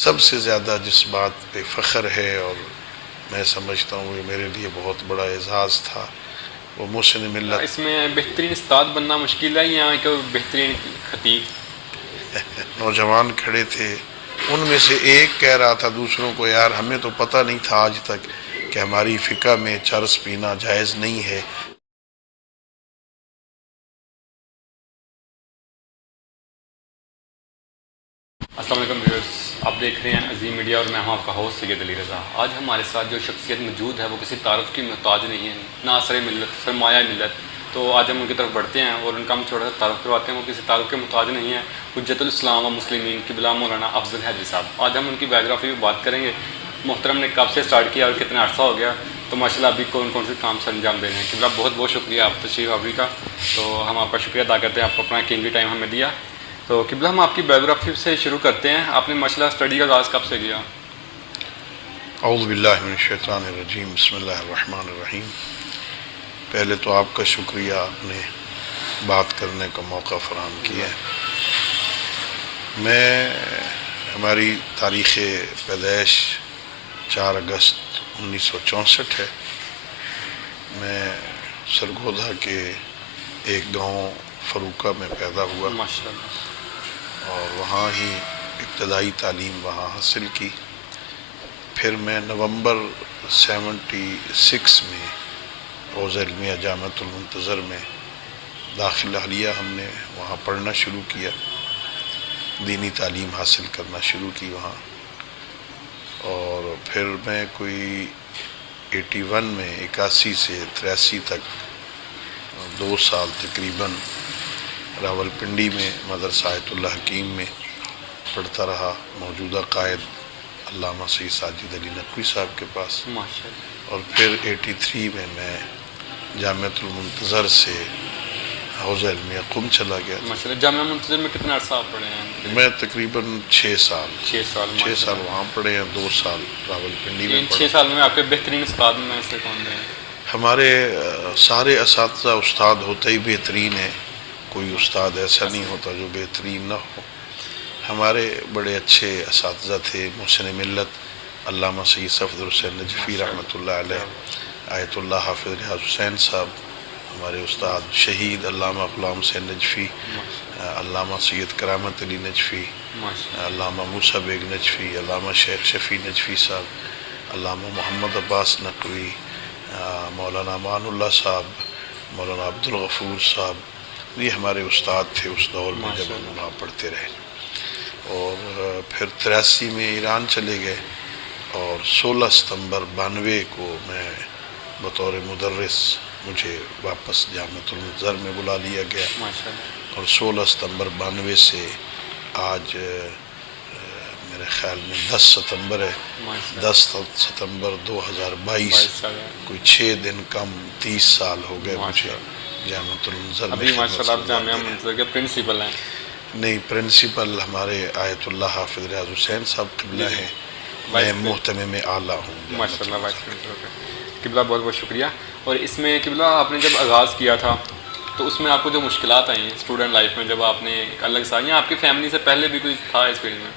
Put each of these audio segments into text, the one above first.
سب سے زیادہ جس بات پہ فخر ہے اور میں سمجھتا ہوں یہ میرے لیے بہت بڑا اعزاز تھا، وہ محسن ملت اس میں بہترین استاد بننا مشکل ہے یا کہ بہترین خطیب؟ نوجوان کھڑے تھے، ان میں سے ایک کہہ رہا تھا دوسروں کو، یار ہمیں تو پتہ نہیں تھا آج تک کہ ہماری فقہ میں چرس پینا جائز نہیں ہے۔ السلام علیکم ویورز، آپ دیکھ رہے ہیں عظیم میڈیا اور میں ہوں آپ کا ہوسٹ سید علی رضا۔ آج ہمارے ساتھ جو شخصیت موجود ہے وہ کسی تعارف کی محتاج نہیں ہے، نہ اثر ملت، سرمایہ ملت۔ تو آج ہم ان کی طرف بڑھتے ہیں اور ان کا ہم چھوٹا سا تعارف کرواتے ہیں۔ وہ کسی تعارف کے محتاج نہیں ہیں، حجت الاسلام و مسلمین قبلہ مولانا افضل حیدری صاحب۔ آج ہم ان کی بایوگرافی میں بات کریں گے، محترم نے کب سے سٹارٹ کیا اور کتنا عرصہ ہو گیا، تو ماشاءاللہ ابھی کون کون سے کام سر انجام دے رہے ہیں۔ قبلہ بہت بہت شکریہ آپ تشریف آوری کا، تو ہم آپ کا شکریہ ادا کرتے ہیں، آپ کو اپنا قیمتی ٹائم ہمیں دیا۔ تو قبلہ ہم آپ کی بایوگرافی سے شروع کرتے ہیں۔ آپ نے ماشاءاللہ اسٹڈی کا آغاز کب سے کیا؟ اعوذ باللہ من الشیطان الرجیم، بسم اللہ الرحمن الرحیم۔ پہلے تو آپ کا شکریہ، آپ نے بات کرنے کا موقع فراہم کیا ہے۔ ہماری تاریخ پیدائش 4 اگست 1964 ہے۔ میں سرگودا کے ایک گاؤں فروقہ میں پیدا ہوا ماشاءاللہ۔ اور وہاں ہی ابتدائی تعلیم وہاں حاصل کی۔ پھر میں نومبر 76 میں حوزہ علمیہ جامعۃ المنتظر میں داخلہ لیا۔ ہم نے وہاں پڑھنا شروع کیا، دینی تعلیم حاصل کرنا شروع کی وہاں، اور پھر میں کوئی 81 میں 81 سے 83 تک 2 سال تقریباً راولپنڈی میں مدرسہ آیت اللہ حکیم میں پڑھتا رہا، موجودہ قائد علامہ سید ساجد علی نقوی صاحب کے پاس۔ ماشاءاللہ۔ اور پھر 83 میں جامعۃ المنتظر سے حوزہ علمیہ قم چلا گیا تھا۔ ماشاءاللہ، جامعہ منتظر میں کتنا عرصہ آپ پڑھے ہیں؟ میں تقریباً 6 سال 6 سال وہاں پڑھے ہیں، 2 سال راولپنڈی میں ان پڑھا۔ 6 سال میں آپ کے بہترین استاد میں سے کون رہے ہیں؟ ہمارے سارے اساتذہ استاد ہوتے ہی بہترین ہیں، کوئی استاد ایسا نہیں ہوتا جو بہترین نہ ہو۔ ہمارے بڑے اچھے اساتذہ تھے، محسن ملت علامہ سید صفدر حسین نجفی رحمۃ اللہ علیہ، آیت اللہ حافظ ریاض حسین صاحب ہمارے استاد، شہید علامہ غلام حسین نجفی، علامہ سید کرامت علی نجفی، علامہ موسیٰ بیگ نجفی، علامہ شیخ شفیع نجفی صاحب، علامہ محمد عباس نقوی، مولانا امان اللہ صاحب، مولانا عبدالغفور صاحب، یہ ہمارے استاد تھے اس دور میں جب ہم وہاں پڑھتے رہے۔ اور پھر 83 میں ایران چلے گئے، اور 16 ستمبر 92 کو میں بطور مدرس مجھے واپس جامعۃ المنتظر میں بلا لیا گیا، اور 16 ستمبر 92 سے آج میرے خیال میں 10 ستمبر ہے، 10 ستمبر 2022، کوئی 6 دن کم 30 سال ہو گئے مجھے جامعۃ المنتظر میں ابھی ماشاءاللہ آپ جامعہ خدمت۔ منتظر کے پرنسپل ہیں؟ نہیں، پرنسپل ہمارے آیت اللہ حافظ ریاض حسین صاحب قبلہ ہیں، میں محتمم اعلیٰ ہوں۔ ماشاءاللہ وائس پرنسپل۔ قبلہ بہت بہت شکریہ۔ اور اس میں قبلہ آپ نے جب آغاز کیا تھا تو اس میں آپ کو جو مشکلات آئیں اسٹوڈنٹ لائف میں، جب آپ نے ایک الگ سا، یا آپ کی فیملی سے پہلے بھی کوئی تھا اس فیلڈ میں؟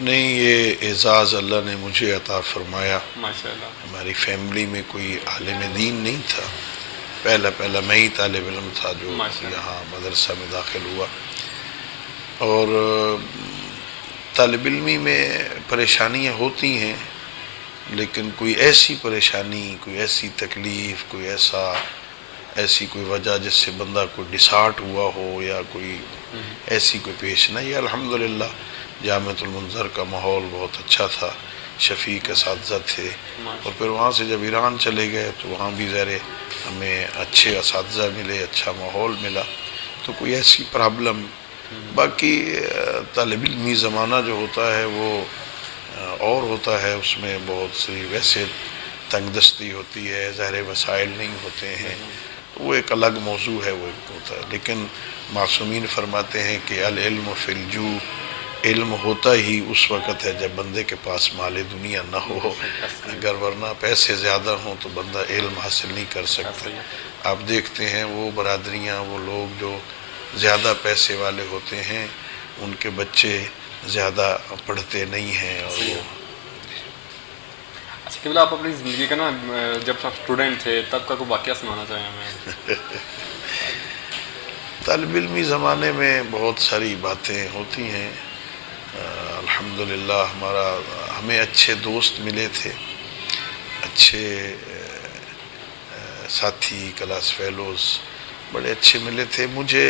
نہیں، یہ اعزاز اللہ نے مجھے عطا فرمایا۔ ماشاءاللہ۔ ہماری فیملی میں کوئی عالم دین نہیں تھا، پہلا میں ہی طالب علم تھا جو یہاں مدرسہ میں داخل ہوا۔ اور طالب علمی میں پریشانیاں ہوتی ہیں، لیکن کوئی ایسی پریشانی، کوئی ایسی تکلیف، کوئی ایسی کوئی وجہ جس سے بندہ کوئی ڈسہارٹ ہوا ہو یا کوئی ایسی کوئی پیش نہیں۔ الحمدللہ جامعۃ المنتظر کا ماحول بہت اچھا تھا، شفیق اساتذہ تھے۔ اور پھر وہاں سے جب ایران چلے گئے تو وہاں بھی ظاہر ہمیں اچھے اساتذہ ملے، اچھا ماحول ملا، تو کوئی ایسی پرابلم۔ باقی طالب علمی زمانہ جو ہوتا ہے وہ اور ہوتا ہے، اس میں بہت سی ویسے تنگ دستی ہوتی ہے، ظاہر وسائل نہیں ہوتے ہیں، وہ ایک الگ موضوع ہے، وہ ایک ہوتا ہے۔ لیکن معصومین فرماتے ہیں کہ العلم فی الجو، علم ہوتا ہی اس وقت ہے جب بندے کے پاس مال دنیا نہ ہو، اگر ورنہ پیسے زیادہ ہوں تو بندہ علم حاصل نہیں کر سکتا۔ آپ دیکھتے ہیں وہ برادریاں، وہ لوگ جو زیادہ پیسے والے ہوتے ہیں، ان کے بچے زیادہ پڑھتے نہیں ہیں. اور وہ اچھا قبلہ آپ اپنی زندگی کا نا جب آپ اسٹوڈنٹ تھے تب کا کوئی واقعہ سنانا چاہیں ہمیں؟ طالب علمی زمانے میں بہت ساری باتیں ہوتی ہیں. الحمدللہ ہمیں اچھے دوست ملے تھے، اچھے ساتھی، کلاس فیلوز بڑے اچھے ملے تھے. مجھے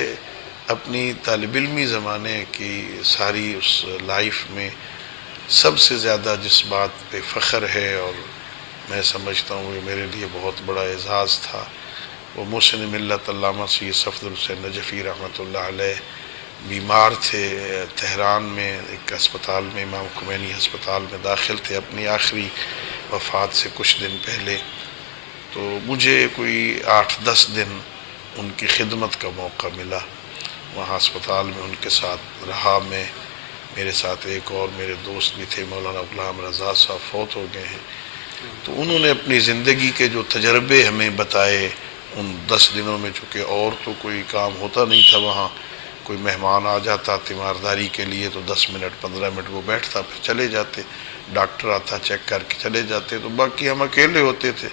اپنی طالب علمی زمانے کی ساری اس لائف میں سب سے زیادہ جس بات پہ فخر ہے اور میں سمجھتا ہوں یہ میرے لیے بہت بڑا اعزاز تھا، وہ محسن ملت علامہ سید صفدر حسین نجفی رحمۃ اللہ علیہ بیمار تھے تہران میں ایک ہسپتال میں، امام خمینی ہسپتال میں داخل تھے اپنی آخری وفات سے کچھ دن پہلے. تو مجھے کوئی 8-10 دن ان کی خدمت کا موقع ملا، وہاں ہسپتال میں ان کے ساتھ رہا. میرے ساتھ ایک اور میرے دوست بھی تھے، مولانا غلام رضا صاحب فوت ہو گئے ہیں. تو انہوں نے اپنی زندگی کے جو تجربے ہمیں بتائے ان 10 دنوں میں، چونکہ اور تو کوئی کام ہوتا نہیں تھا وہاں، کوئی مہمان آ جاتا تیمارداری کے لیے تو 10 منٹ 15 منٹ وہ بیٹھتا پھر چلے جاتے، ڈاکٹر آتا چیک کر کے چلے جاتے، تو باقی ہم اکیلے ہوتے تھے.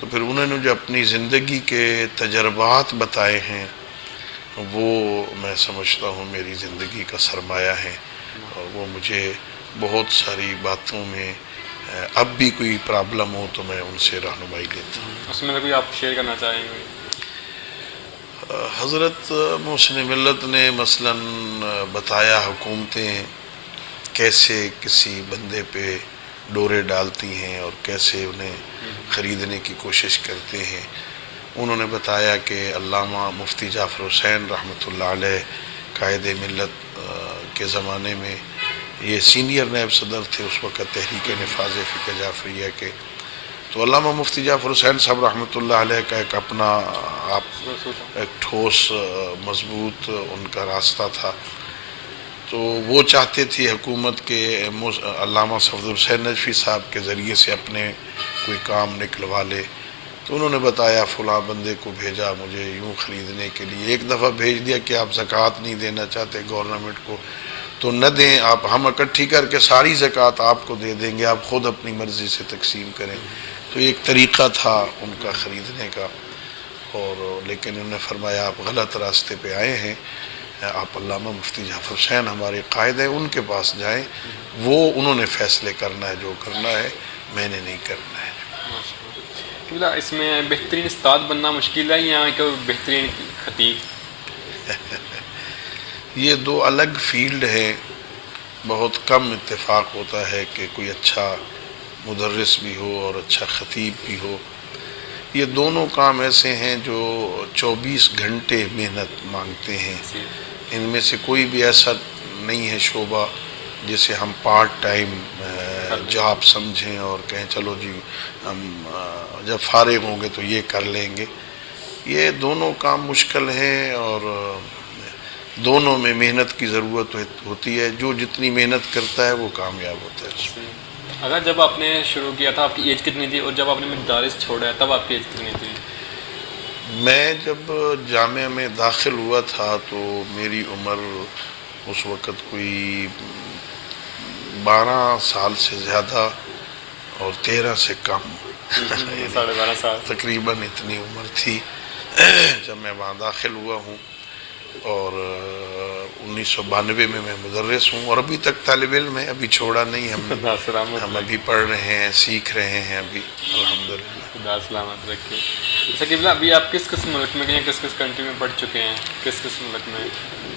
تو پھر انہوں نے جو اپنی زندگی کے تجربات بتائے ہیں وہ میں سمجھتا ہوں میری زندگی کا سرمایہ ہے، اور وہ مجھے بہت ساری باتوں میں اب بھی کوئی پرابلم ہو تو میں ان سے رہنمائی لیتا ہوں. اس میں بھی آپ شیئر کرنا چاہیں گے؟ حضرت محسن ملت نے مثلا بتایا حکومتیں کیسے کسی بندے پہ ڈورے ڈالتی ہیں اور کیسے انہیں خریدنے کی کوشش کرتے ہیں. انہوں نے بتایا کہ علامہ مفتی جعفر حسین رحمۃ اللہ علیہ قائد ملت کے زمانے میں یہ سینئر نائب صدر تھے اس وقت تحریک نفاذ فقہ جعفریہ کے. تو علامہ مفتی جعفر حسین صاحب رحمۃ اللہ علیہ کا ایک اپنا ایک ٹھوس مضبوط ان کا راستہ تھا. تو وہ چاہتے تھے حکومت کے علامہ صفدر حسین نجفی صاحب کے ذریعے سے اپنے کوئی کام نکلوا لے. تو انہوں نے بتایا فلاں بندے کو بھیجا مجھے یوں خریدنے کے لیے. ایک دفعہ بھیج دیا کہ آپ زکوٰۃ نہیں دینا چاہتے گورنمنٹ کو تو نہ دیں آپ، ہم اکٹھی کر کے ساری زکوٰۃ آپ کو دے دیں گے، آپ خود اپنی مرضی سے تقسیم کریں. تو ایک طریقہ تھا ان کا خریدنے کا. اور لیکن انہوں نے فرمایا آپ غلط راستے پہ آئے ہیں، آپ علامہ مفتی جعفر حسین ہمارے قائد ہیں، ان کے پاس جائیں، وہ انہوں نے فیصلے کرنا ہے، جو کرنا ہے میں نے نہیں کرنا ہے. اس میں بہترین استاد بننا مشکل ہے یا کہ بہترین خطیب؟ یہ دو الگ فیلڈ ہیں. بہت کم اتفاق ہوتا ہے کہ کوئی اچھا مدرس بھی ہو اور اچھا خطیب بھی ہو. یہ دونوں کام ایسے ہیں جو 24 گھنٹے محنت مانگتے ہیں. ان میں سے کوئی بھی ایسا نہیں ہے شعبہ جسے ہم پارٹ ٹائم جاب سمجھیں اور کہیں چلو جی ہم جب فارغ ہوں گے تو یہ کر لیں گے. یہ دونوں کام مشکل ہیں اور دونوں میں محنت کی ضرورت ہوتی ہے. جو جتنی محنت کرتا ہے وہ کامیاب ہوتا ہے. اگر جب آپ نے شروع کیا تھا آپ کی ایج کتنی تھی، اور جب آپ نے مدارس چھوڑا ہے تب آپ کی ایج کتنی تھی؟ میں جب جامعہ میں داخل ہوا تھا تو میری عمر اس وقت کوئی 12 سال سے زیادہ اور 13 سے کم 12.5 سال تقریباً اتنی عمر تھی جب میں وہاں داخل ہوا ہوں. اور 1992 میں مدرس ہوں اور ابھی تک طالب علم ہے، ابھی چھوڑا نہیں ہم ابھی پڑھ رہے ہیں، سیکھ رہے ہیں ابھی الحمدللہ. خدا سلامت رکھے. جیسا کہ ابھی آپ کس ملک میں گئے ہیں، کس کنٹری میں پڑھ چکے ہیں، کس ملک میں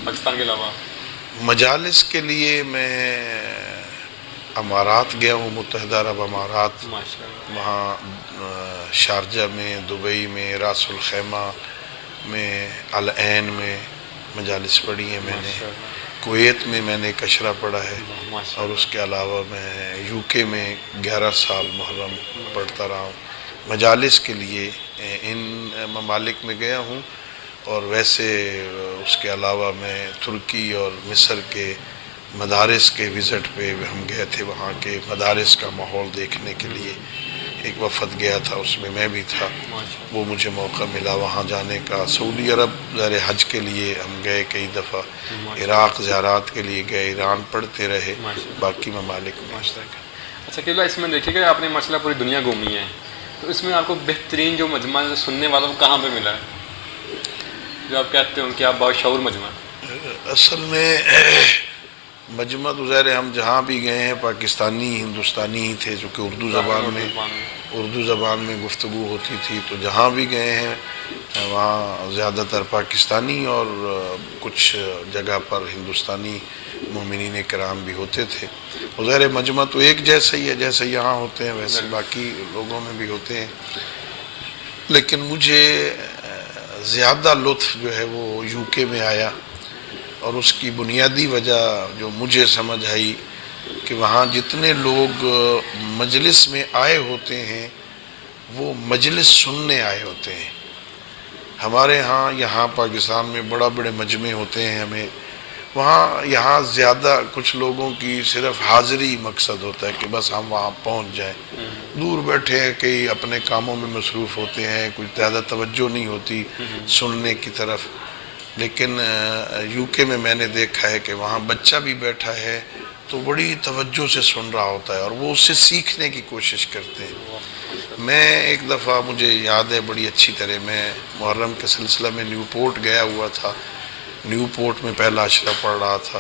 پاکستان کے علاوہ؟ مجالس کے لیے میں امارات گیا ہوں، متحدہ عرب امارات. وہاں شارجہ میں، دبئی میں، راس الخیمہ میں، العین میں مجالس پڑھی ہیں میں نے. کویت میں میں نے کشرہ پڑھا ہے اور اس کے علاوہ میں یو کے میں 11 سال محرم پڑھتا رہا ہوں. مجالس کے لیے ان ممالک میں گیا ہوں. اور ویسے اس کے علاوہ میں ترکی اور مصر کے مدارس کے وزٹ پہ ہم گئے تھے، وہاں کے مدارس کا ماحول دیکھنے کے لیے. ایک وفد گیا تھا، اس میں میں بھی تھا، وہ مجھے موقع ملا وہاں جانے کا۔ سعودی عرب ظاہر حج کے لیے ہم گئے کئی دفعہ، عراق زیارات کے لیے گئے، ایران پڑھتے رہے، باقی ممالک میں۔ اچھا قبلہ، اس میں دیکھیے کہ آپ نے ماشاء اللہ پوری دنیا گھومی ہے، تو اس میں آپ کو بہترین جو مجمع جو سننے والا وہ کہاں پہ ملا ہے، جو آپ کہتے ہوں کہ آپ باشعور مجمع؟ اصل میں مجمع تو ظاہر ہم جہاں بھی گئے ہیں پاکستانی ہندوستانی ہی تھے، چونکہ اردو زبان میں گفتگو ہوتی تھی، تو جہاں بھی گئے ہیں وہاں زیادہ تر پاکستانی اور کچھ جگہ پر ہندوستانی مومنین کرام بھی ہوتے تھے۔ ظاہر مجمع تو ایک جیسا ہی ہے، جیسے یہاں ہوتے ہیں ویسے باقی لوگوں میں بھی ہوتے ہیں، لیکن مجھے زیادہ لطف جو ہے وہ یو کے میں آیا، اور اس کی بنیادی وجہ جو مجھے سمجھ آئی کہ وہاں جتنے لوگ مجلس میں آئے ہوتے ہیں وہ مجلس سننے آئے ہوتے ہیں۔ ہمارے ہاں یہاں پاکستان میں بڑے مجمع ہوتے ہیں، ہمیں وہاں یہاں زیادہ کچھ لوگوں کی صرف حاضری مقصد ہوتا ہے کہ بس ہم وہاں پہنچ جائیں، دور بیٹھے ہیں، کئی اپنے کاموں میں مصروف ہوتے ہیں، کچھ زیادہ توجہ نہیں ہوتی سننے کی طرف۔ لیکن یو کے میں نے دیکھا ہے کہ وہاں بچہ بھی بیٹھا ہے تو بڑی توجہ سے سن رہا ہوتا ہے اور وہ اس سے سیکھنے کی کوشش کرتے ہیں۔ میں ایک دفعہ مجھے یاد ہے بڑی اچھی طرح، میں محرم کے سلسلہ میں نیو پورٹ گیا ہوا تھا، نیو پورٹ میں پہلا اشرہ پڑھ رہا تھا،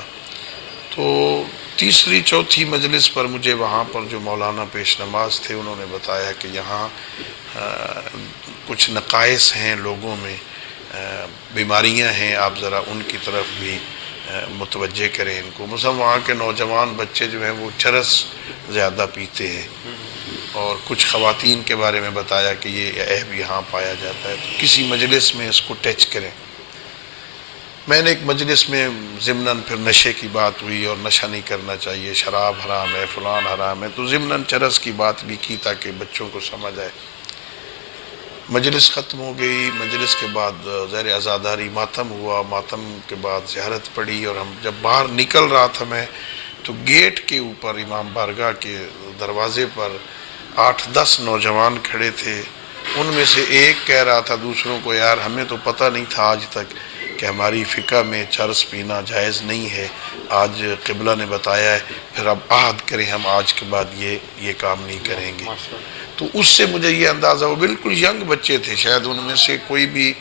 تو تیسری چوتھی مجلس پر مجھے وہاں پر جو مولانا پیش نماز تھے انہوں نے بتایا کہ یہاں کچھ نقائص ہیں لوگوں میں، بیماریاں ہیں، آپ ذرا ان کی طرف بھی متوجہ کریں ان کو۔ مثلا وہاں کے نوجوان بچے جو ہیں وہ چرس زیادہ پیتے ہیں، اور کچھ خواتین کے بارے میں بتایا کہ یہ عیب یہاں پایا جاتا ہے، تو کسی مجلس میں اس کو ٹچ کریں۔ میں نے ایک مجلس میں ضمناً پھر نشے کی بات ہوئی اور نشہ نہیں کرنا چاہیے، شراب حرام ہے، فلان حرام ہے، تو ضمناً چرس کی بات بھی کی تاکہ بچوں کو سمجھ آئے۔ مجلس ختم ہو گئی، مجلس کے بعد ظاہر عزاداری ماتم ہوا، ماتم کے بعد زیارت پڑی، اور ہم جب باہر نکل رہا تھا میں تو گیٹ کے اوپر امام بارگاہ کے دروازے پر 8-10 نوجوان کھڑے تھے، ان میں سے ایک کہہ رہا تھا دوسروں کو، یار ہمیں تو پتہ نہیں تھا آج تک کہ ہماری فقہ میں چرس پینا جائز نہیں ہے، آج قبلہ نے بتایا ہے، پھر اب عہد کریں ہم آج کے بعد یہ کام نہیں کریں گے۔ تو اس سے مجھے یہ اندازہ، وہ بالکل ینگ بچے تھے، شاید ان میں سے کوئی بھی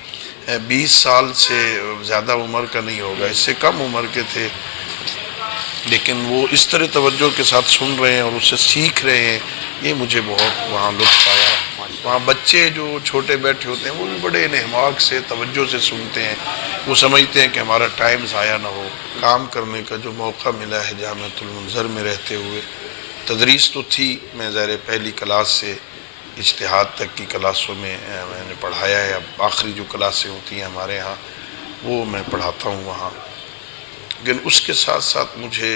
20 سال سے زیادہ عمر کا نہیں ہوگا، اس سے کم عمر کے تھے، لیکن وہ اس طرح توجہ کے ساتھ سن رہے ہیں اور اس سے سیکھ رہے ہیں، یہ مجھے بہت وہاں لطف آیا۔ وہاں بچے جو چھوٹے بیٹھے ہوتے ہیں وہ بھی بڑے انہماک سے توجہ سے سنتے ہیں، وہ سمجھتے ہیں کہ ہمارا ٹائم ضائع نہ ہو۔ کام کرنے کا جو موقع ملا ہے جامعۃ المنظر میں رہتے ہوئے، تدریس تو تھی، میں ظاہر پہلی کلاس سے اجتہاد تک کی کلاسوں میں نے پڑھایا ہے، اب آخری جو کلاسیں ہوتی ہیں ہمارے ہاں وہ میں پڑھاتا ہوں وہاں، لیکن اس کے ساتھ ساتھ مجھے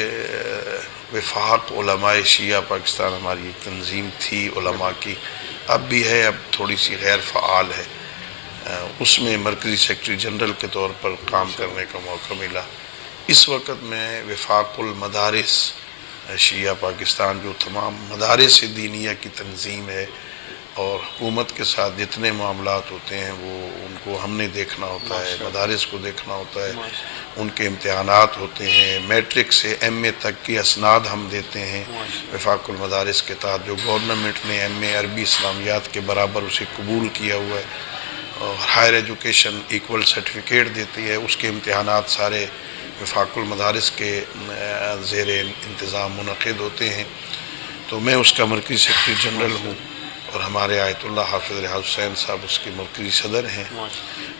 وفاق علماء شیعہ پاکستان، ہماری ایک تنظیم تھی علماء کی، اب بھی ہے، اب تھوڑی سی غیر فعال ہے، اس میں مرکزی سیکرٹری جنرل کے طور پر کام کرنے کا موقع ملا۔ اس وقت میں وفاق المدارس شیعہ پاکستان، جو تمام مدارس دینیہ کی تنظیم ہے، اور حکومت کے ساتھ جتنے معاملات ہوتے ہیں وہ ان کو ہم نے دیکھنا ہوتا ہے، مدارس کو دیکھنا ہوتا ہے، ان کے امتحانات ہوتے ہیں، میٹرک سے ایم اے تک کی اسناد ہم دیتے ہیں وفاق المدارس کے تحت، جو گورنمنٹ نے ایم اے عربی اسلامیات کے برابر اسے قبول کیا ہوا ہے، اور ہائر ایجوکیشن ایکول سرٹیفکیٹ دیتی ہے، اس کے امتحانات سارے وفاق المدارس کے زیر انتظام منعقد ہوتے ہیں، تو میں اس کا مرکزی سیکرٹری جنرل ہوں، اور ہمارے آیت اللہ حافظ ریاض حسین صاحب اس کے مرکزی صدر ہیں،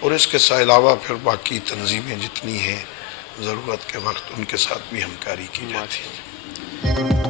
اور اس کے علاوہ پھر باقی تنظیمیں جتنی ہیں ضرورت کے وقت ان کے ساتھ بھی ہمکاری کی جاتی ہے۔